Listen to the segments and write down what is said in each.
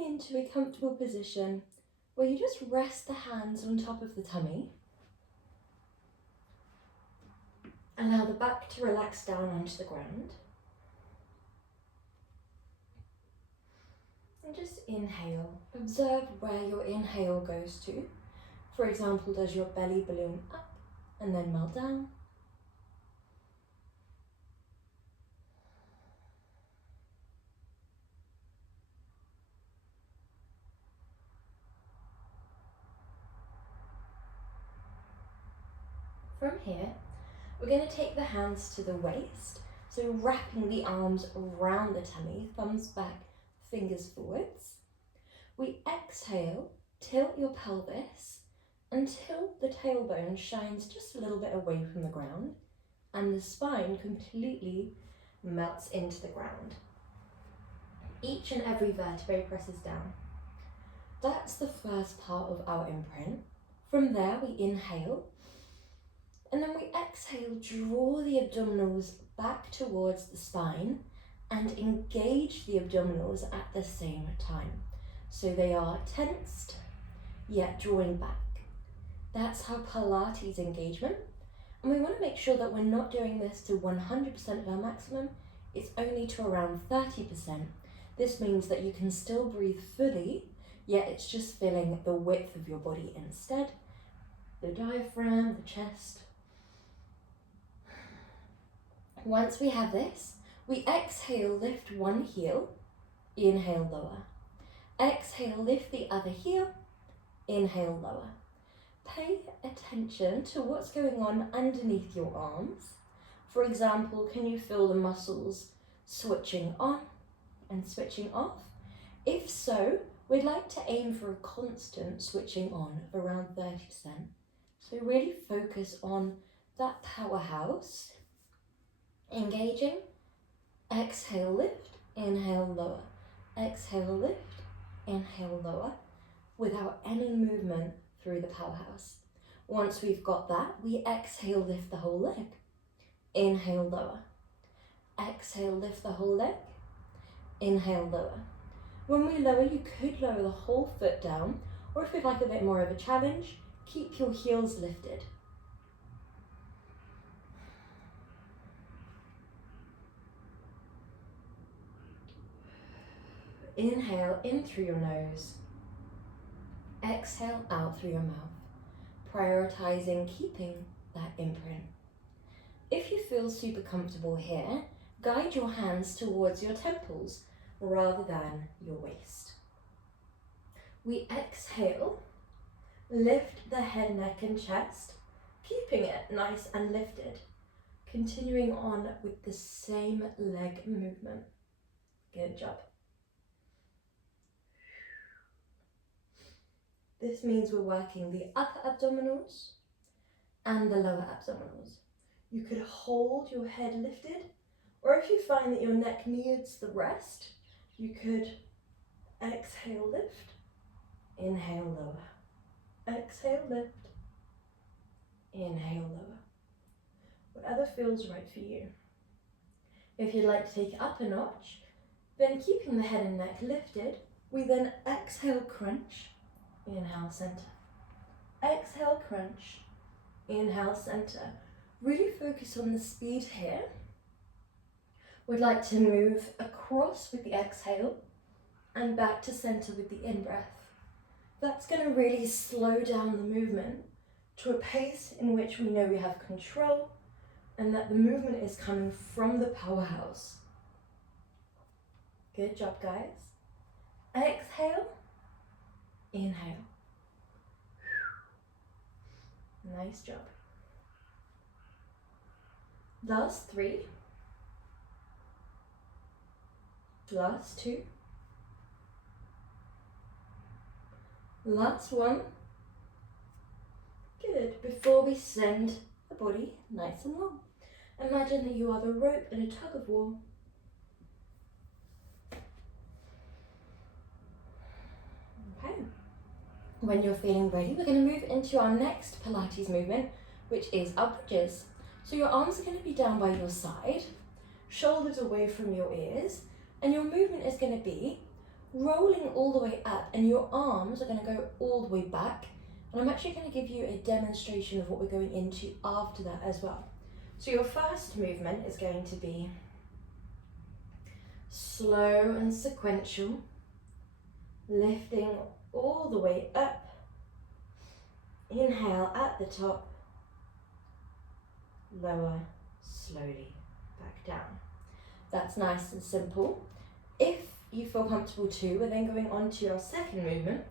coming into a comfortable position where you just rest the hands on top of the tummy. Allow the back to relax down onto the ground. And just inhale. Observe where your inhale goes to. For example, does your belly balloon up and then melt down? From here, we're going to take the hands to the waist, so wrapping the arms around the tummy, thumbs back, fingers forwards. We exhale, tilt your pelvis until the tailbone shines just a little bit away from the ground and the spine completely melts into the ground. Each and every vertebrae presses down. That's the first part of our imprint. From there, we inhale. And then we exhale, draw the abdominals back towards the spine and engage the abdominals at the same time. So they are tensed, yet drawing back. That's our Pilates engagement. And we want to make sure that we're not doing this to 100% of our maximum. It's only to around 30%. This means that you can still breathe fully, yet it's just filling the width of your body instead. The diaphragm, the chest. Once we have this, we exhale, lift one heel, inhale, lower. Exhale, lift the other heel, inhale, lower. Pay attention to what's going on underneath your arms. For example, can you feel the muscles switching on and switching off? If so, we'd like to aim for a constant switching on of around 30%. So really focus on that powerhouse. Engaging, exhale, lift, inhale, lower. Exhale, lift, inhale, lower, without any movement through the powerhouse. Once we've got that, we exhale, lift the whole leg. Inhale, lower. Exhale, lift the whole leg. Inhale, lower. When we lower, you could lower the whole foot down, or if you'd like a bit more of a challenge, keep your heels lifted. Inhale in through your nose. Exhale out through your mouth, prioritizing keeping that imprint. If you feel super comfortable here, guide your hands towards your temples rather than your waist. We exhale, lift the head, neck and chest, keeping it nice and lifted. Continuing on with the same leg movement. Good job. This means we're working the upper abdominals and the lower abdominals. You could hold your head lifted, or if you find that your neck needs the rest, you could exhale, lift, inhale, lower. Exhale, lift, inhale, lower. Whatever feels right for you. If you'd like to take it up a notch, then keeping the head and neck lifted, we then exhale, crunch. Inhale, center. Exhale, crunch. Inhale, center. Really focus on the speed here. We'd like to move across with the exhale and back to center with the in-breath. That's going to really slow down the movement to a pace in which we know we have control and that the movement is coming from the powerhouse. Good job, guys. Exhale. Inhale. Nice job. Last 3. Last 2. Last 1. Good. Before we send the body nice and long, imagine that you are the rope in a tug of war. Okay. When you're feeling ready, we're going to move into our next Pilates movement, which is our bridges. So your arms are going to be down by your side, shoulders away from your ears, and your movement is going to be rolling all the way up, and your arms are going to go all the way back. And I'm actually going to give you a demonstration of what we're going into after that as well. So your first movement is going to be slow and sequential, lifting all the way up. Inhale at the top, lower, slowly back down. That's nice and simple. If you feel comfortable too, we're then going on to our second movement,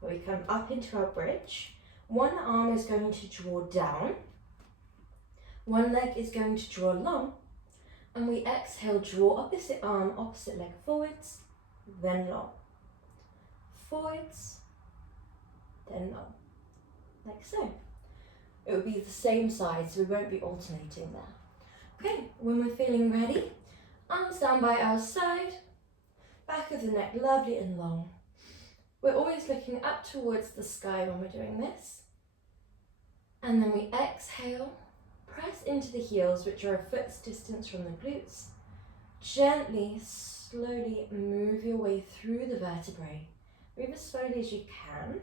where we come up into our bridge. One arm is going to draw down, one leg is going to draw long, and we exhale, draw opposite arm, opposite leg forwards, then long. Forwards, then long. Like so. It will be the same side, so we won't be alternating there. Okay, when we're feeling ready, arms down by our side, back of the neck lovely and long. We're always looking up towards the sky when we're doing this. And then we exhale, press into the heels, which are a foot's distance from the glutes. Gently, slowly move your way through the vertebrae. Move as slowly as you can.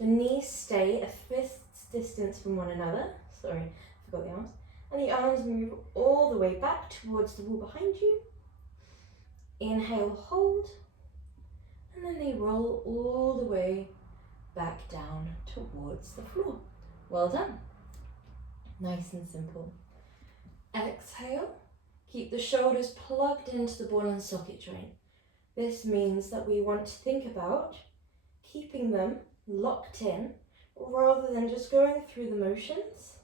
The knees stay a fist's distance from one another. Sorry, forgot the arms. And the arms move all the way back towards the wall behind you. Inhale, hold. And then they roll all the way back down towards the floor. Well done. Nice and simple. Exhale. Keep the shoulders plugged into the ball and socket joint. This means that we want to think about keeping them locked in rather than just going through the motions.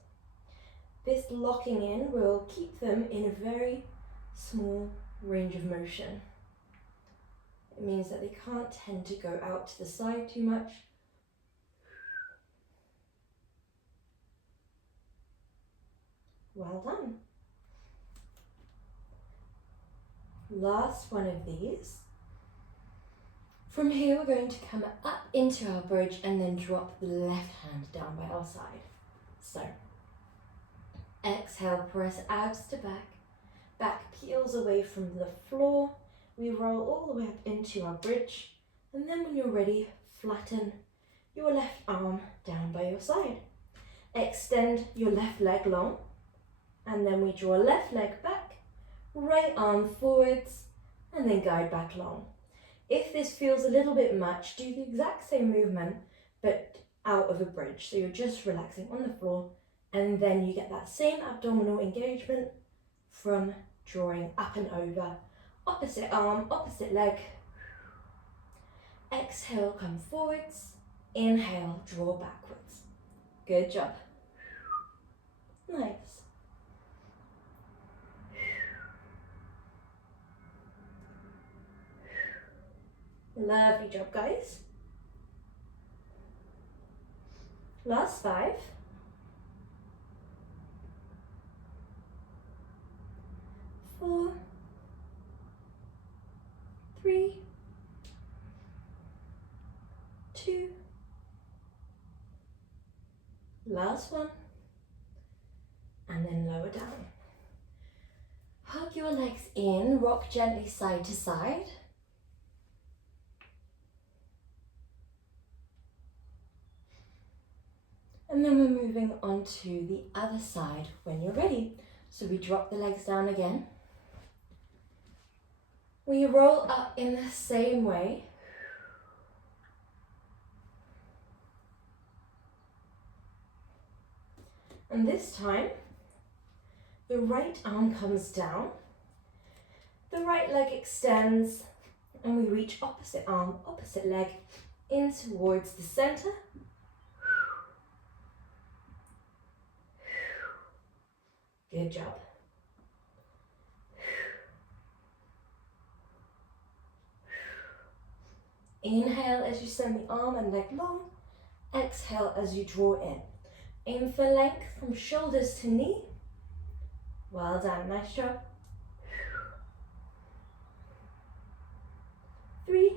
This locking in will keep them in a very small range of motion. It means that they can't tend to go out to the side too much. Well done. Last one of these. From here, we're going to come up into our bridge and then drop the left hand down by our side. So, exhale, press abs to back, back peels away from the floor. We roll all the way up into our bridge, and then when you're ready, flatten your left arm down by your side. Extend your left leg long, and then we draw left leg back, right arm forwards, and then guide back long. If this feels a little bit much, do the exact same movement, but out of a bridge. So you're just relaxing on the floor, and then you get that same abdominal engagement from drawing up and over. Opposite arm, opposite leg. Exhale, come forwards. Inhale, draw backwards. Good job. Nice. Lovely job, guys. Last 5. 4, 3, 2, last one, and then lower down. Hug your legs in, rock gently side to side. And then we're moving on to the other side when you're ready. So we drop the legs down again. We roll up in the same way. And this time, the right arm comes down, the right leg extends, and we reach opposite arm, opposite leg in towards the center. Good job. Inhale as you send the arm and leg long. Exhale as you draw in. Aim for length from shoulders to knee. Well done, nice job. 3,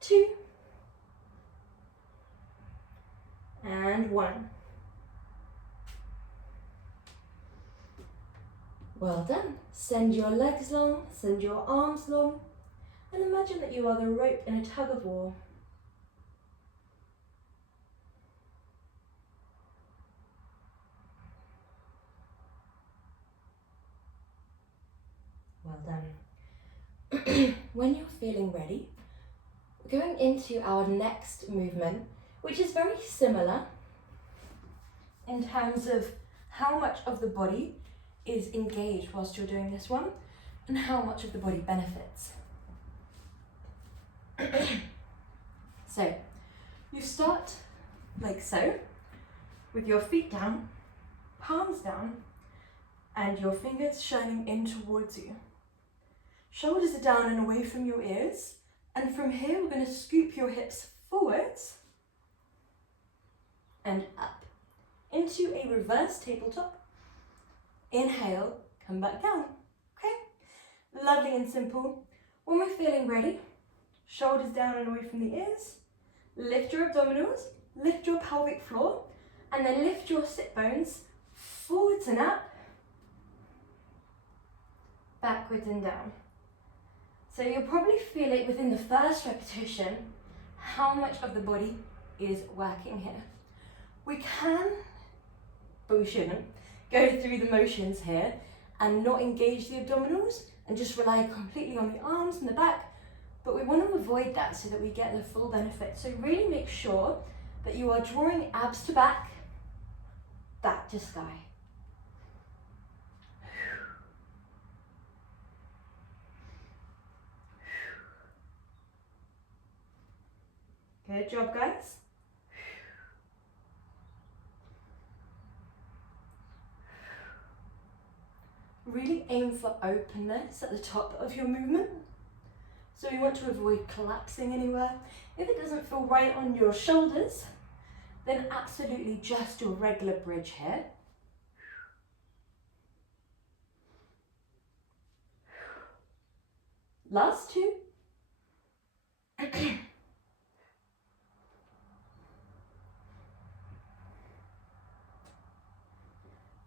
2, and 1. Well done. Send your legs long, send your arms long, and imagine that you are the rope in a tug of war. Well done. When you're feeling ready, we're going into our next movement, which is very similar in terms of how much of the body is engaged whilst you're doing this one and how much of the body benefits. So you start like so, with your feet down, palms down, and your fingers shining in towards you. Shoulders are down and away from your ears, and from here we're going to scoop your hips forwards and up into a reverse tabletop. Inhale, come back down. Okay, lovely and simple. When we're feeling ready, shoulders down and away from the ears, lift your abdominals, lift your pelvic floor, and then lift your sit bones forwards and up, backwards and down. So you'll probably feel it within the first repetition, how much of the body is working here. We can, but we shouldn't, go through the motions here and not engage the abdominals and just rely completely on the arms and the back, but we want to avoid that so that we get the full benefit. So really make sure that you are drawing abs to back, back to sky. Good job, guys. Really aim for openness at the top of your movement. So we want to avoid collapsing anywhere. If it doesn't feel right on your shoulders, then absolutely just your regular bridge here. Last two.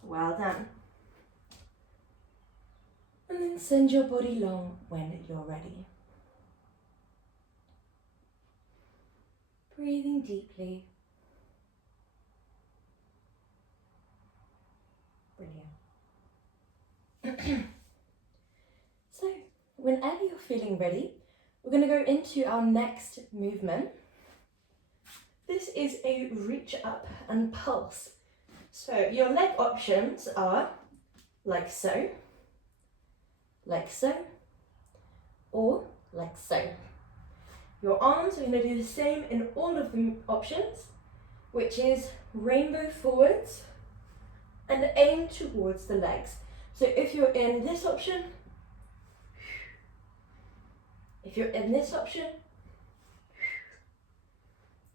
Well done. And then send your body long when you're ready. Breathing deeply. Brilliant. So, whenever you're feeling ready, we're going to go into our next movement. This is a reach up and pulse. So your leg options are like so, or like so. Your arms are going to do the same in all of the options, which is rainbow forwards and aim towards the legs. So if you're in this option, if you're in this option,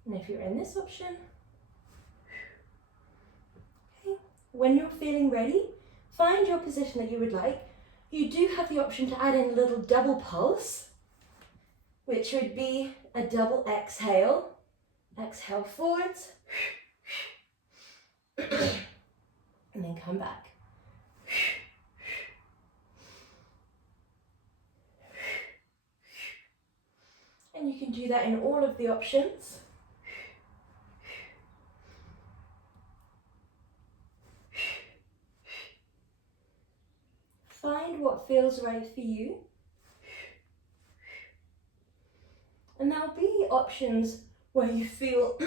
and if you're in this option, okay. When you're feeling ready, find your position that you would like. You do have the option to add in a little double pulse, which would be a double exhale. Exhale forwards, and then come back. And you can do that in all of the options. Find what feels right for you. And there'll be options where you feel a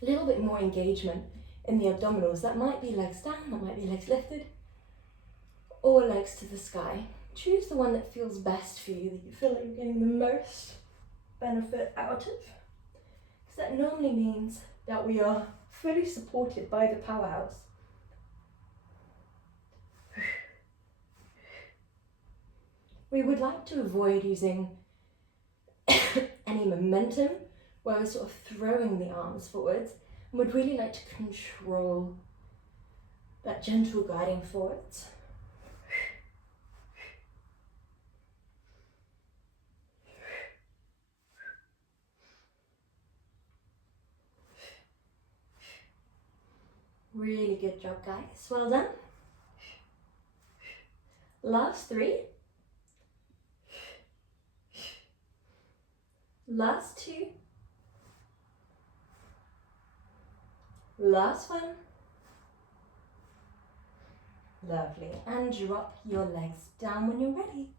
little bit more engagement in the abdominals. That might be legs down, that might be legs lifted, or legs to the sky. Choose the one that feels best for you, that you feel like you're getting the most benefit out of. Because that normally means that we are fully supported by the powerhouse. We would like to avoid using any momentum where we're sort of throwing the arms forwards, and would really like to control that gentle guiding forwards. Really good job, guys. Well done. Last 3. Last 2. Last 1. Lovely. And drop your legs down when you're ready.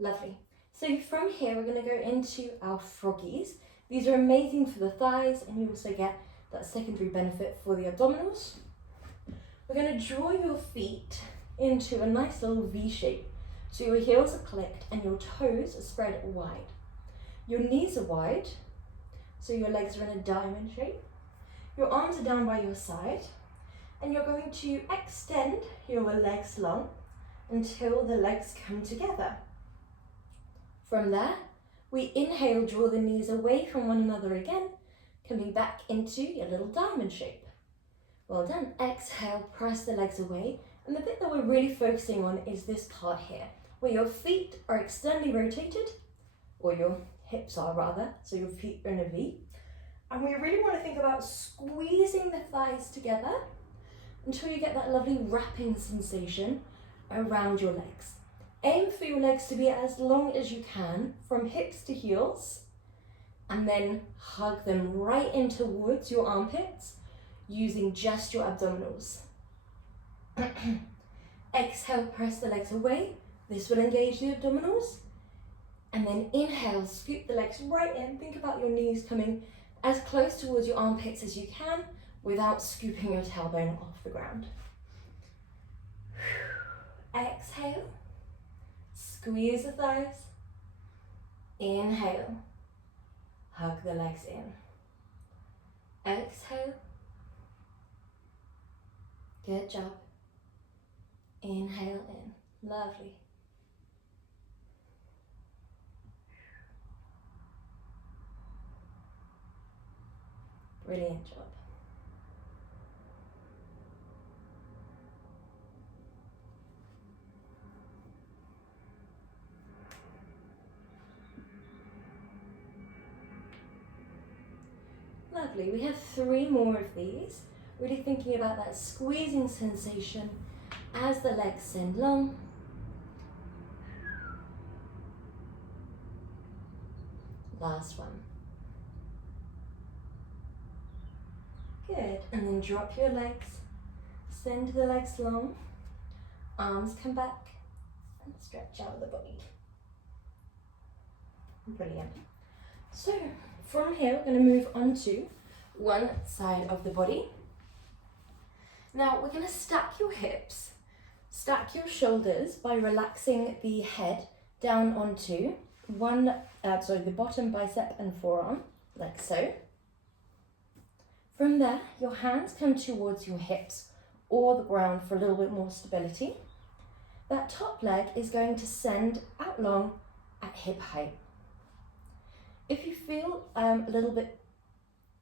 Lovely. So from here, we're going to go into our froggies. These are amazing for the thighs, and you also get that secondary benefit for the abdominals. We're going to draw your feet into a nice little V shape. So your heels are clicked and your toes are spread wide. Your knees are wide, so your legs are in a diamond shape. Your arms are down by your side, and you're going to extend your legs long until the legs come together. From there, we inhale, draw the knees away from one another again, coming back into your little diamond shape. Well done. Exhale, press the legs away. And the bit that we're really focusing on is this part here, where your feet are externally rotated, or your hips are rather, so your feet are in a V. And we really want to think about squeezing the thighs together until you get that lovely wrapping sensation around your legs. Aim for your legs to be as long as you can, from hips to heels, and then hug them right in towards your armpits, using just your abdominals. Exhale, press the legs away. This will engage the abdominals. And then inhale, scoop the legs right in. Think about your knees coming as close towards your armpits as you can without scooping your tailbone off the ground. Exhale, squeeze the thighs. Inhale, hug the legs in. Exhale. Good job. Inhale in. Lovely. Brilliant job. Lovely. We have 3 more of these. Really thinking about that squeezing sensation as the legs send long. Last one. Good. And then drop your legs. Send the legs long. Arms come back and stretch out the body. Brilliant. So from here, we're going to move on to one side of the body. Now we're going to stack your hips, stack your shoulders by relaxing the head down onto the bottom bicep and forearm, like so. From there, your hands come towards your hips or the ground for a little bit more stability. That top leg is going to send out long at hip height. If you feel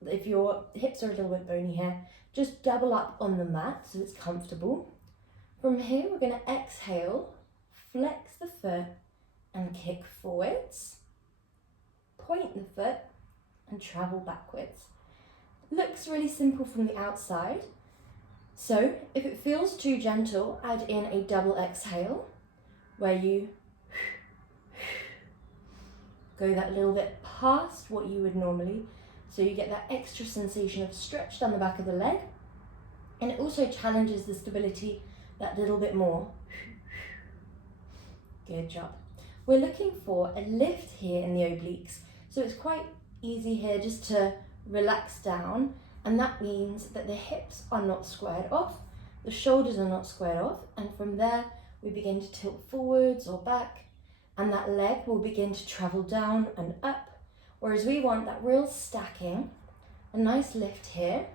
if your hips are a little bit bony here, just double up on the mat so it's comfortable. From here, we're going to exhale, flex the foot and kick forwards. Point the foot and travel backwards. Looks really simple from the outside. So if it feels too gentle, add in a double exhale where you go that little bit past what you would normally, so you get that extra sensation of stretch down the back of the leg, and it also challenges the stability that little bit more. Good job. We're looking for a lift here in the obliques, so it's quite easy here just to relax down, and that means that the hips are not squared off, the shoulders are not squared off, and from there we begin to tilt forwards or back, and that leg will begin to travel down and up, whereas we want that real stacking, a nice lift here,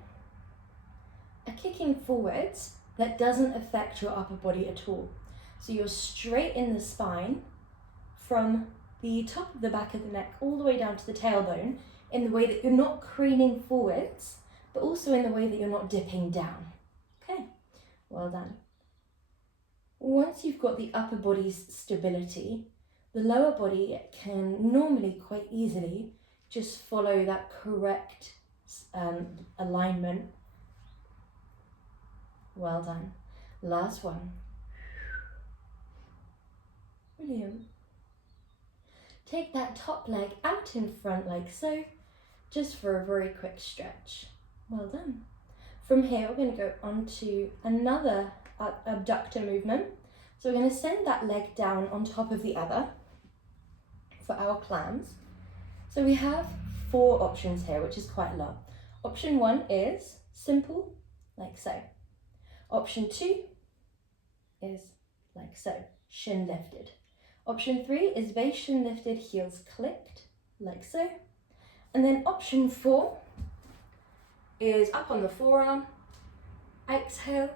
a kicking forwards that doesn't affect your upper body at all. So you're straight in the spine from the top of the back of the neck all the way down to the tailbone, in the way that you're not craning forwards, but also in the way that you're not dipping down. Okay, well done. Once you've got the upper body's stability, the lower body can normally quite easily just follow that correct alignment. Well done. Last one. Brilliant. Take that top leg out in front like so, just for a very quick stretch. Well done. From here, we're going to go on to another abductor movement. So we're going to send that leg down on top of the other for our clams. So we have 4 options here, which is quite a lot. Option 1 is simple, like so. Option 2 is like so, shin lifted. Option 3 is base shin lifted, heels clicked, like so. And then option 4 is up on the forearm, exhale,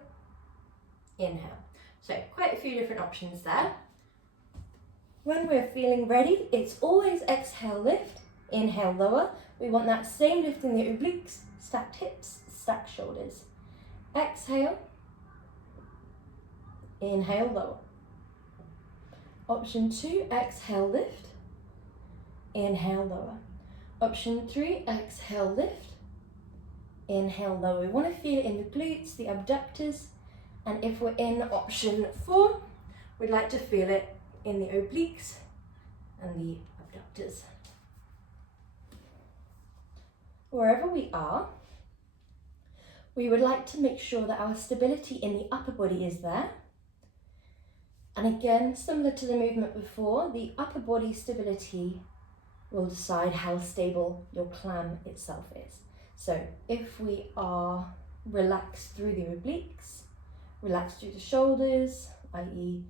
inhale. So quite a few different options there. When we're feeling ready, it's always exhale, lift, inhale, lower. We want that same lift in the obliques, stacked hips, stacked shoulders. Exhale, inhale, lower. Option 2, exhale, lift, inhale, lower. Option 3, exhale, lift, inhale, lower. We want to feel it in the glutes, the abductors, and if we're in option 4, we'd like to feel it in the obliques and the abductors. Wherever we are, we would like to make sure that our stability in the upper body is there. And again, similar to the movement before, the upper body stability will decide how stable your clam itself is. So if we are relaxed through the obliques, relaxed through the shoulders, i.e.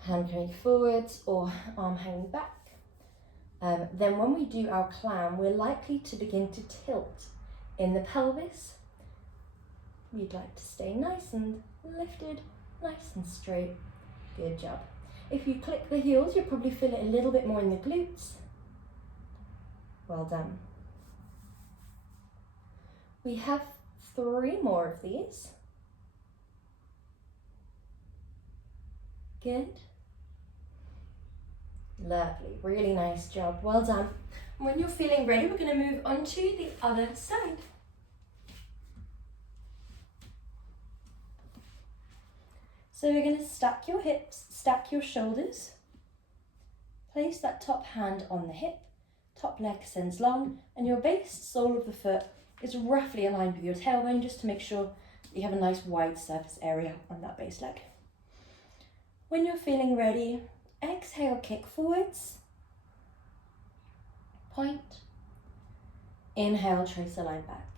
hand coming forwards or arm hanging back, then when we do our clam, we're likely to begin to tilt in the pelvis. We'd like to stay nice and lifted, nice and straight. Good job. If you click the heels, you'll probably feel it a little bit more in the glutes. Well done. We have 3 more of these. Good. Lovely, really nice job, well done. When you're feeling ready, we're going to move on to the other side. So we're going to stack your hips, stack your shoulders, place that top hand on the hip, top leg extends long, and your base sole of the foot is roughly aligned with your tailbone, just to make sure you have a nice wide surface area on that base leg. When you're feeling ready, exhale, kick forwards, point, inhale, trace a line back.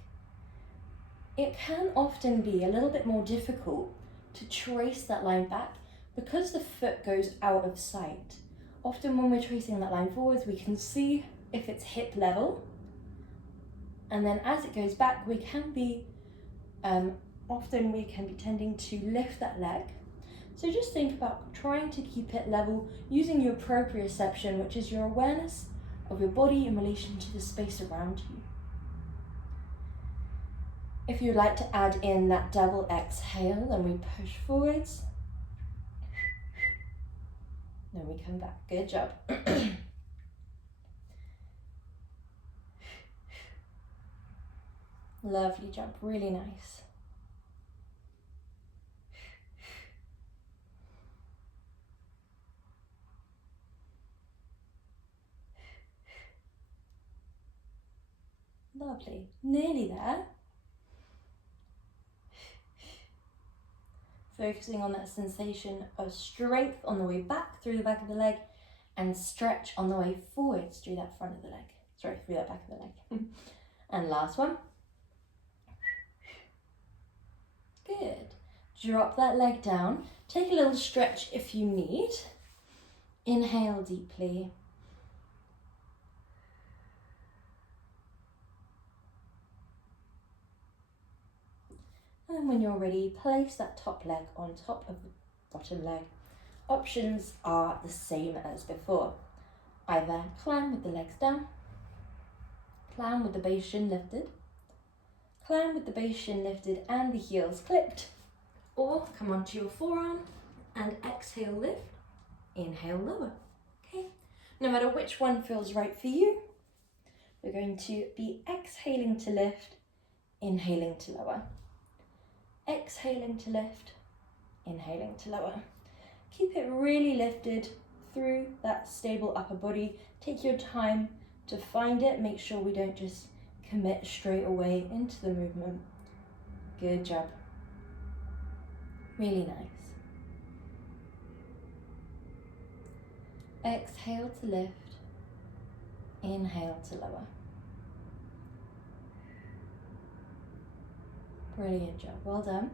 It can often be a little bit more difficult to trace that line back because the foot goes out of sight. Often when we're tracing that line forwards, we can see if it's hip level, and then as it goes back, we can be tending to lift that leg. So just think about trying to keep it level using your proprioception, which is your awareness of your body in relation to the space around you. If you'd like to add in that double exhale, then we push forwards. Then we come back. Good job. Lovely job, really nice. Lovely, nearly there. Focusing on that sensation of strength on the way back through the back of the leg and stretch on the way forwards through that front of the leg. Sorry, through that back of the leg. And last one. Good. Drop that leg down. Take a little stretch if you need. Inhale deeply. And when you're ready, place that top leg on top of the bottom leg. Options are the same as before. Either climb with the legs down, climb with the base shin lifted, climb with the base shin lifted and the heels clipped, or come onto your forearm and exhale, lift, inhale, lower. Okay, no matter which one feels right for you, we're going to be exhaling to lift, inhaling to lower. Exhaling to lift, inhaling to lower. Keep it really lifted through that stable upper body. Take your time to find it. Make sure we don't just commit straight away into the movement. Good job. Really nice. Exhale to lift. Inhale to lower. Brilliant job. Well done.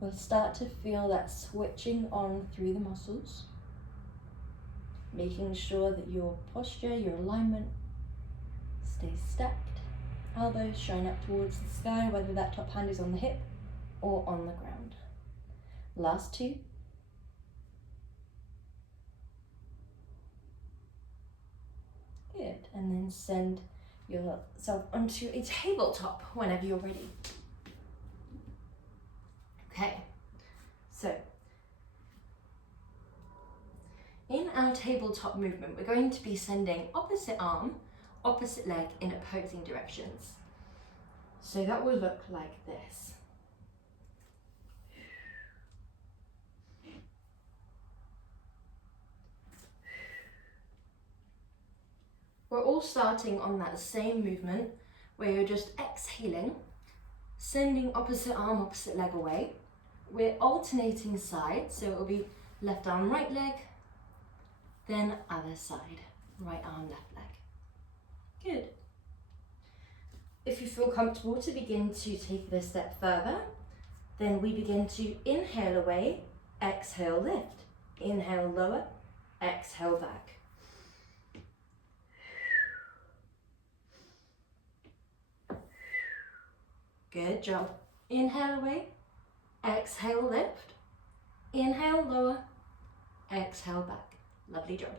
We'll start to feel that switching on through the muscles, making sure that your posture, your alignment stays stacked. Elbows shine up towards the sky, whether that top hand is on the hip or on the ground. Last two. Good. And then send yourself onto a tabletop whenever you're ready. Okay, so in our tabletop movement, we're going to be sending opposite arm, opposite leg in opposing directions. So that will look like this. We're all starting on that same movement where you're just exhaling, sending opposite arm, opposite leg away. We're alternating sides, so it'll be left arm, right leg, then other side, right arm, left leg. Good. If you feel comfortable to begin to take it a step further, then we begin to inhale away, exhale lift, inhale lower, exhale back. Good job. Inhale away, exhale lift, inhale lower, exhale back. Lovely job.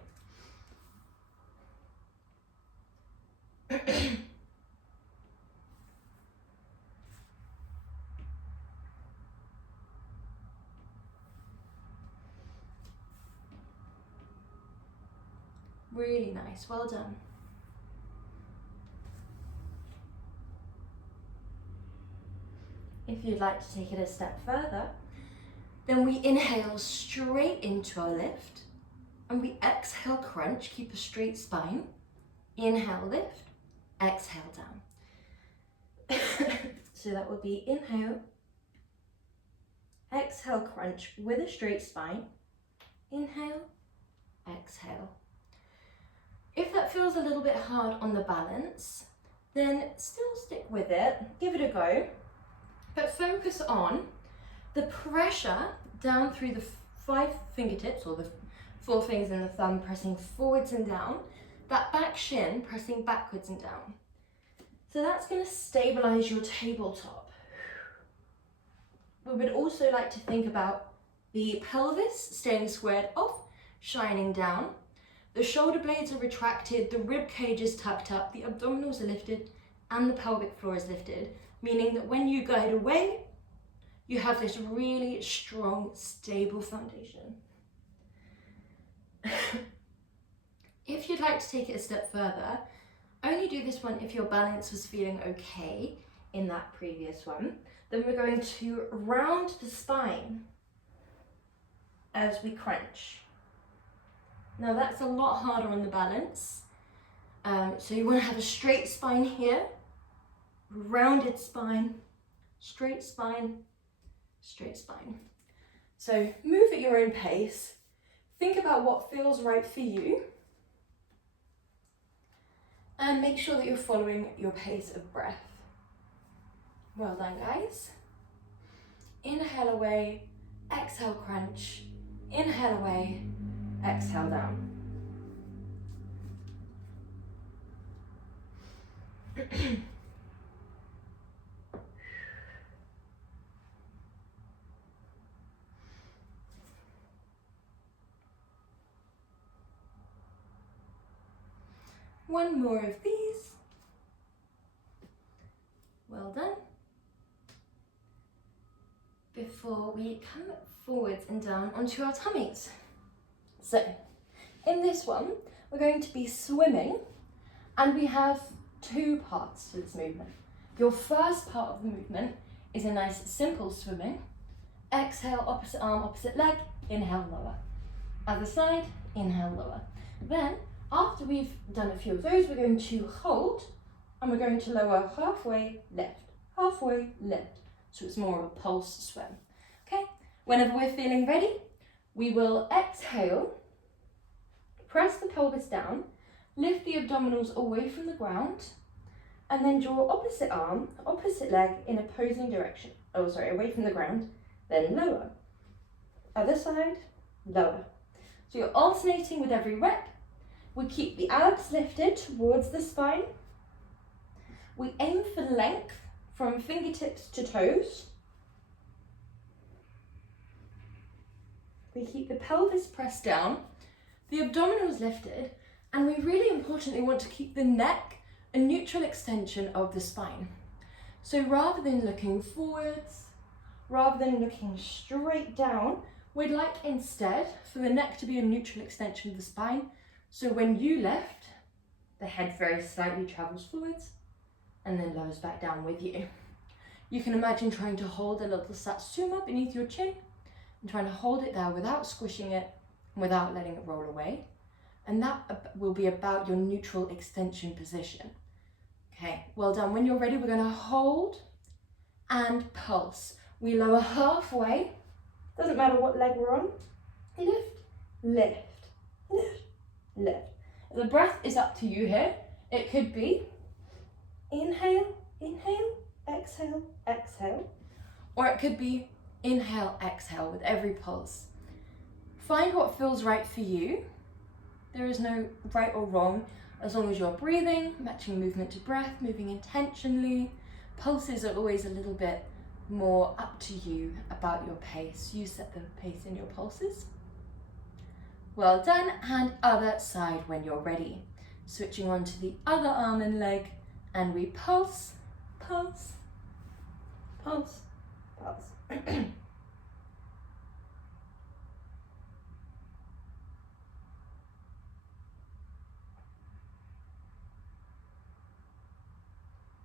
Really nice, well done. If you'd like to take it a step further, then we inhale straight into our lift and we exhale crunch, keep a straight spine. Inhale lift, exhale down. So that would be inhale, exhale crunch with a straight spine. Inhale, exhale. If that feels a little bit hard on the balance, then still stick with it, give it a go. But focus on the pressure down through the 5 fingertips, or the 4 fingers and the thumb pressing forwards and down, that back shin pressing backwards and down. So that's going to stabilize your tabletop. We would also like to think about the pelvis staying squared off, shining down. The shoulder blades are retracted, the rib cage is tucked up, the abdominals are lifted, and the pelvic floor is lifted, meaning that when you guide away, you have this really strong, stable foundation. If you'd like to take it a step further, only do this one if your balance was feeling okay in that previous one. Then we're going to round the spine as we crunch. Now that's a lot harder on the balance. So you want to have a straight spine here, rounded spine, straight spine, straight spine. So move at your own pace. Think about what feels right for you. And make sure that you're following your pace of breath. Well done, guys. Inhale away, exhale crunch. Inhale away, exhale down. One more of these. Well done. Before we come forwards and down onto our tummies. So, in this one, we're going to be swimming, and we have 2 parts to this movement. Your first part of the movement is a nice simple swimming, exhale, opposite arm, opposite leg, inhale, lower. Other side, inhale, lower. Then, after we've done a few of those, we're going to hold, and we're going to lower halfway, lift. So it's more of a pulse swim. Okay, whenever we're feeling ready, we will exhale, press the pelvis down, lift the abdominals away from the ground, and then draw opposite arm, opposite leg in opposing direction. Oh, sorry, away from the ground, then lower. Other side, lower. So you're alternating with every rep. We keep the abs lifted towards the spine. We aim for length from fingertips to toes. We keep the pelvis pressed down, the abdominals lifted, and we really importantly want to keep the neck a neutral extension of the spine. So rather than looking forwards, rather than looking straight down, we'd like instead for the neck to be a neutral extension of the spine. So when you lift, the head very slightly travels forwards and then lowers back down with you. You can imagine trying to hold a little satsuma beneath your chin and trying to hold it there without squishing it and without letting it roll away. And that will be about your neutral extension position. Okay, well done. When you're ready, we're going to hold and pulse. We lower halfway. Doesn't matter what leg we're on. Lift, lift, lift, lift. The breath is up to you here. It could be inhale, inhale, exhale, exhale. Or it could be inhale, exhale with every pulse. Find what feels right for you. There is no right or wrong, as long as you're breathing, matching movement to breath, moving intentionally. Pulses are always a little bit more up to you about your pace. You set the pace in your pulses. Well done, and other side when you're ready. Switching on to the other arm and leg, and we pulse, pulse, pulse, pulse.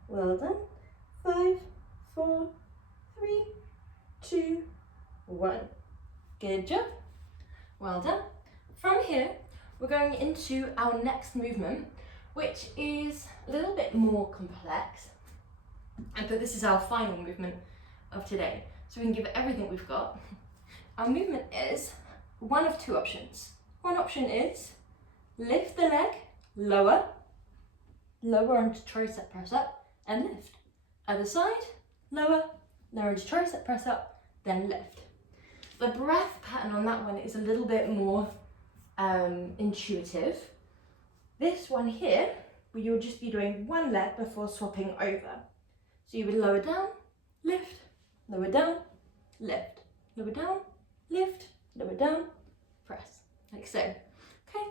Well done. 5, 4, 3, 2, 1. Good job. Well done. From here, we're going into our next movement, which is a little bit more complex. But this is our final movement of today, so we can give it everything we've got. Our movement is one of two options. One option is lift the leg, lower onto tricep press up, and lift. Other side, lower into tricep press up, then lift. The breath pattern on that one is a little bit more intuitive. This one here, where you'll just be doing one leg before swapping over. So you would lower down, lift, lower down, lift, lower down, lift, lower down, press, like so. Okay,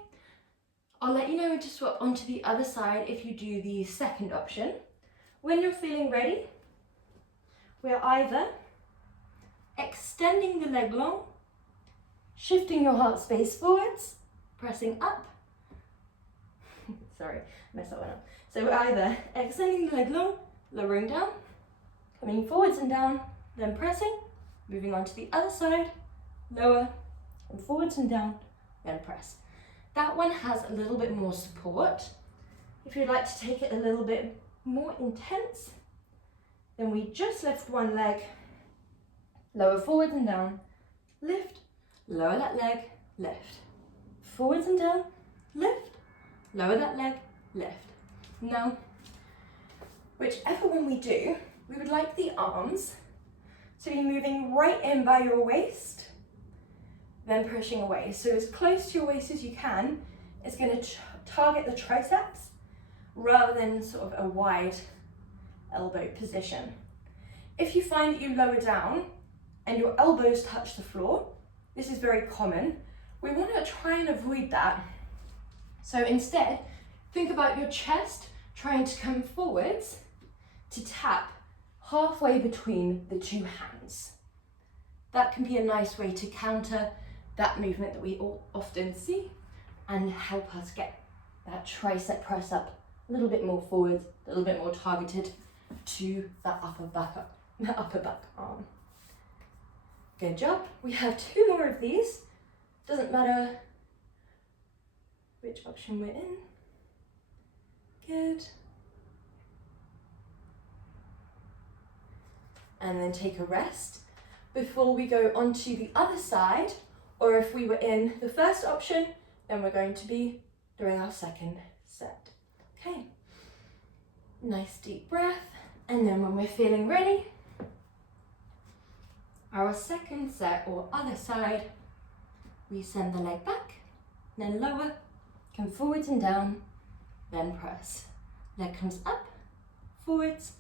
I'll let you know when to swap onto the other side if you do the second option. When you're feeling ready, we're either extending the leg long, shifting your heart space forwards, pressing up. Sorry, messed that one up. So we're either extending the leg long, lowering down, coming forwards and down, then pressing, moving on to the other side, lower, and forwards and down, then press. That one has a little bit more support. If you'd like to take it a little bit more intense, then we just lift one leg, lower forwards and down, lift, lower that leg, lift, forwards and down, lift, lower that leg, lift. Now, whichever one we do, we would like the arms to be moving right in by your waist, then pushing away. So as close to your waist as you can. It's going to target the triceps rather than sort of a wide elbow position. If you find that you lower down and your elbows touch the floor, this is very common, we want to try and avoid that. So instead, think about your chest trying to come forwards to tap halfway between the two hands. That can be a nice way to counter that movement that we all often see and help us get that tricep press up a little bit more forward, a little bit more targeted to that upper back arm. Good job. We have 2 more of these. Doesn't matter which option we're in. Good. And then take a rest before we go onto the other side, or if we were in the first option, then we're going to be doing our second set. Okay, nice deep breath, and then when we're feeling ready, our second set or other side, we send the leg back, then lower, come forwards and down, then press. Leg comes up, forwards,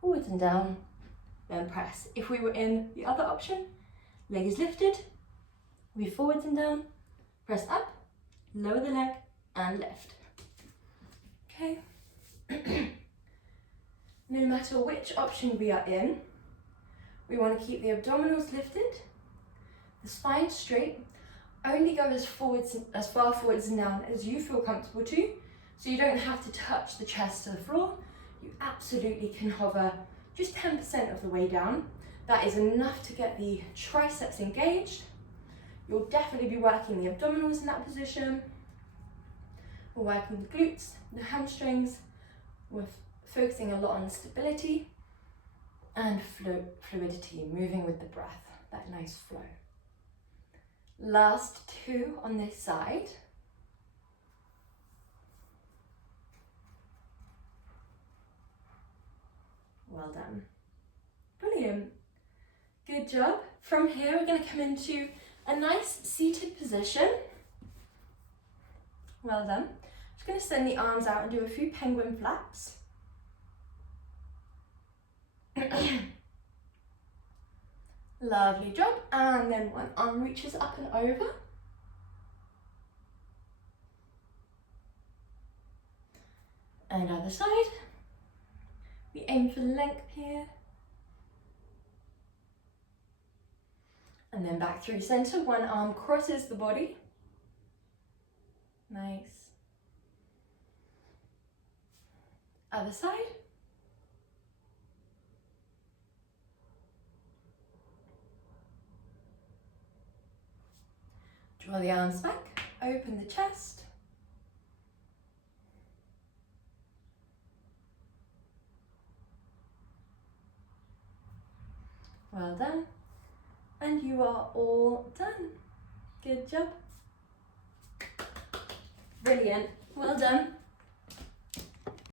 forwards and down, then press. If we were in the other option, leg is lifted, we forwards and down, press up, lower the leg and lift. Okay. No matter which option we are in, we want to keep the abdominals lifted, the spine straight, only go as far forwards and down as you feel comfortable to, so you don't have to touch the chest to the floor. You absolutely can hover just 10% of the way down. That is enough to get the triceps engaged. You'll definitely be working the abdominals in that position. We're working the glutes, the hamstrings. We're focusing a lot on stability and fluidity, moving with the breath, that nice flow. Last 2 on this side. Well done. Brilliant. Good job. From here, we're going to come into a nice seated position. Well done. Just going to send the arms out and do a few penguin flaps. Lovely job. And then one arm reaches up and over. And other side. We aim for length here. And then back through center. One arm crosses the body. Nice. Other side. Draw the arms back, open the chest. Well done. And you are all done. Good job. Brilliant. Well done.